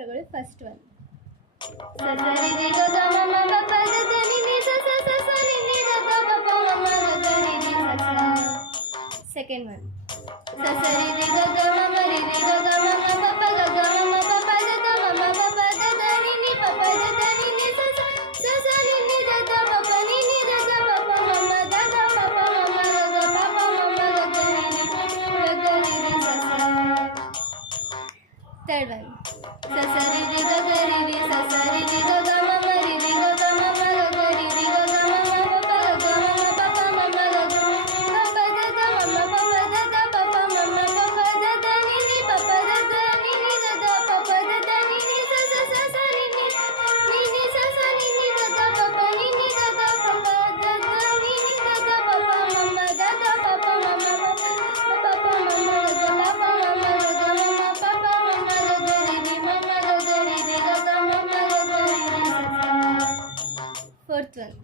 ತಗೊಳ್ಳಿ. First one second one third one sa sa ri ri ga ga ri ri sa sa ri ri ga ga ma ma ri ri ga ga ma ma ga ga ri ri ga ga ma ma pa pa ga ga ma ma pa pa ma ma ga ga pa pa da da ma ma pa pa da da pa pa ma ma pa pa da da ni ni pa pa da da ni ni da da pa pa da da ni ni sa sa sa sa ni ni ni sa sa ni ni da da pa pa ni ni da da pa pa da da ni ni da da pa pa ma ma da da pa pa ma ma pa pa ma ma ga ga pa pa ma ma ga ga ma ma pa pa ma ma ga ga ri ri ma ma ga ga ri ri ga ga ma ma ga ga ri ri sa sa. Fourth one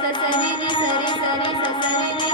sa sa ri ri sa ri sa ri sa sa ri ri